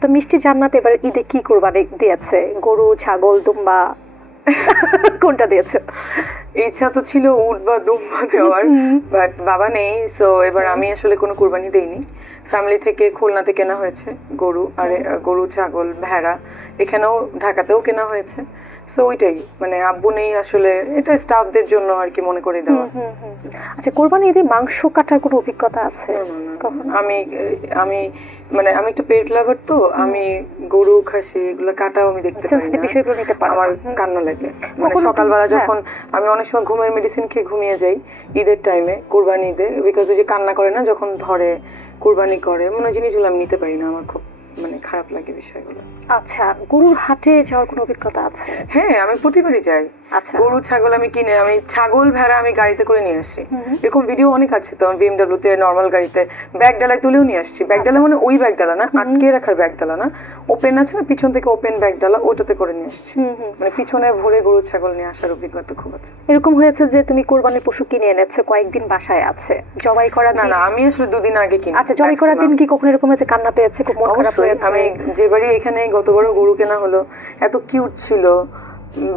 তো মিষ্টি জান্নাত এবার ঈদে কি কোরবানি দিয়েছে? গরু, ছাগল, দুম্বা কোনটা দিয়েছে? ইচ্ছা তো ছিল উট বা দুম্বা দেওয়ার, বাট বাবা নেই, সো এবার আমি আসলে কোনো কুরবানি দেইনি। ফ্যামিলি থেকে খুলনাতে কেনা হয়েছে গরু, আর গরু, ছাগল, ভেড়া এখানেও ঢাকাতেও কেনা হয়েছে। সো ওইটাই, মানে আব্বু নেই আসলে, এটা স্টাফদের জন্য আর কি মনে করে দেওয়া। আচ্ছা, কোরবানি ঈদে মাংস কাটার কোনো অভিজ্ঞতা আছে? আমি আমি মানে আমি একটু পেট লাভার, তো আমি গরু, খাসি এগুলো কাটাও আমি দেখতে পারি না, বিষয়গুলো নিতে পারি আমার কান্না লাগে। মানে সকালবেলা যখন আমি অনেক সময় ঘুমের মেডিসিন খেয়ে ঘুমিয়ে যাই ঈদের টাইমে, কুরবানি ঈদে, বিকজ ওই যে কান্না করে না যখন ধরে কুরবানি করে, মনে হয় জিনিসগুলো আমি নিতে পারি না, আমার খুব মানে খারাপ লাগে বিষয়গুলো। আচ্ছা, গরুর হাটে যাওয়ার কোনো অভিজ্ঞতা আছে? হ্যাঁ, আমি প্রতিবারই যাই। আচ্ছা, গরু, ছাগল আমি কিনে, আমি ছাগল, ভেড়া আমি গাড়িতে করে নিয়ে আসি। এরকম ভিডিও অনেক আছে তো, বিএমডব্লিউ তে নরমাল গাড়িতে ব্যাগ ডালায় তুলেও নিয়ে আসছি। ব্যাগ ডালা মানে ওই ব্যাগ ডালা না, আটকে রাখার ব্যাগ ডালা না, ওপেন আছে না পিছন থেকে ওপেন ব্যাগ ডালা, ওটাতে করে নিয়ে আসছি। মানে পিছনে ভরে গরু, ছাগল নিয়ে আসার অভিজ্ঞতা খুব আছে। এরকম হয়েছে যে তুমি কোরবানির পশু কিনে এনেছো, কয়েকদিন বাসায় আছে, জবাই করার না দিন? না, আমি আসলে 2 দিন আগে কিনি। আচ্ছা, জবাই করার দিন কি কখনো এরকম হয়েছে কান্না পেয়েছে, খুব মন খারাপ হয়েছে? আমি যেবারই এখানে গতবারও গরু কেনা হলো, এত কিউট ছিল,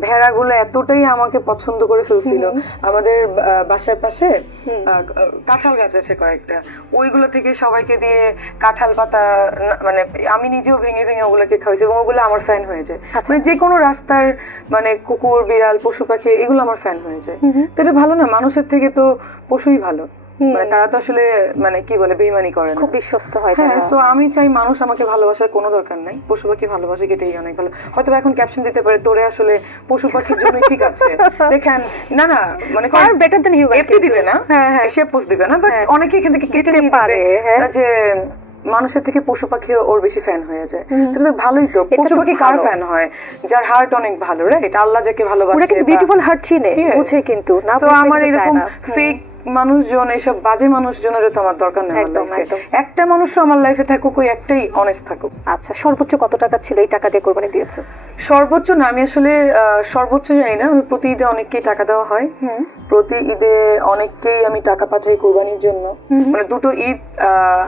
ভেড়াগুলো এতটাই আমাকে পছন্দ করে ফেলছিল। আমাদের বাসার পাশে কাঁঠাল গাছ আছে কয়েকটা, ওইগুলো থেকে সবাইকে দিয়ে কাঁঠাল পাতা, মানে আমি নিজেও ভেঙে ভেঙে ওগুলোকে খাওয়াইছি, এবং ওগুলো আমার ফ্যান হয়ে যায়। মানে যে কোনো রাস্তার মানে কুকুর, বিড়াল, পশু পাখি এগুলো আমার ফ্যান হয়ে যায়। তো এটা ভালো না, মানুষের থেকে তো পশুই ভালো। মানে তারা তো আসলে মানে কি বলে, বেইমানি করে না, খুব বিশ্বস্ত হয়। হ্যাঁ, সো আমি চাই মানুষ আমাকে ভালোবাসার কোনো দরকার নাই, পশু পাখি ভালোবাসে, এটাই অনেক ভালো। হয়তো এখন ক্যাপশন দিতে পারে, তোরে আসলে পশু পাখির জন্য ঠিক আছে, দেখেন, না না, মানে বেটার দেন হিউম্যান এফপি দিবে না, এসে পোস্ট দিবে না, বাট অনেকে এখান থেকে কেটে নিতে পারে যে মানুষের থেকে পশু পাখি ওর বেশি ফ্যান হয়ে যায়। তাহলে ভালোই তো, পশু পাখি কার ফ্যান হয়? যার হার্ট অনেক ভালো, রাইট? আল্লাহ যাকে ভালোবাসে, বিউটিফুল হার্ট চিনে বুঝে, কিন্তু না সো আমার এরকম ফেক মানুষজন, এইসব বাজে মানুষজনের তো আমার দরকার নেই। একটা মানুষ আমার লাইফে থাকুক, ওই একটাই অনেস্ট থাকুক। আচ্ছা, সর্বোচ্চ কত টাকা ছিল এই টাকা দিয়ে কোরবানি দিয়েছো? সর্বোচ্চ না, আমি আসলে সর্বোচ্চ জানি না, আমি প্রতি ঈদে অনেককেই টাকা দেওয়া হয়, প্রতি ঈদে অনেককেই আমি টাকা পাঠাই কোরবানির জন্য। মানে 2টো ঈদ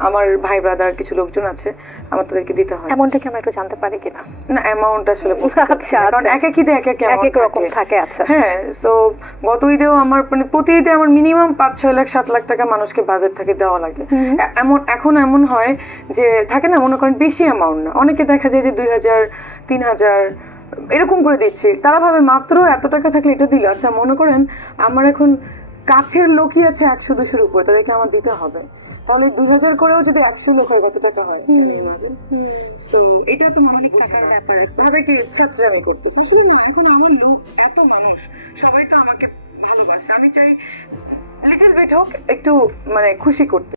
আমার ভাই ব্রাদার কিছু লোকজন আছে, আমার তাদেরকে দিতে হয়। এমনটা কি আমরা একটু জানতে পারি কিনা? না, অ্যামাউন্ট আসলে আচ্ছা, কারণ এক এক ঈদে এক এক রকম থাকে। আচ্ছা, হ্যাঁ, সো গত ঈদেও আমার মানে প্রতি ঈদে আমার মিনিমাম 5-6 লাখ 7 লাখ টাকা মানুষকে বাজেট থেকে দেওয়া লাগে। এখন এমন হয় যে থাকে না, মনে করেন বেশি অ্যামাউন্ট না, অনেকে দেখা যায় যে 2000 3000 এরকম করে দিচ্ছি, তারা ভাবে মাত্র এত টাকা থাকলে এটা দিল। আচ্ছা, মনে করেন আমার এখন কাছের লোকই আছে 100-200-র উপর, তাদেরকে আমার দিতে হবে, তাহলে 2000 করেও যদি 100 লোক হয় কত টাকা হয়? সো এটা তো অনেক টাকার ব্যাপার, ভাবে কি ছাত্রামি করতেছে আসলে না। এখন আমার লোক এত মানুষ, সবাই তো আমাকে ভালোবাসে, আমি চাই লিটল বিট হোক একটু মানে খুশি করতে।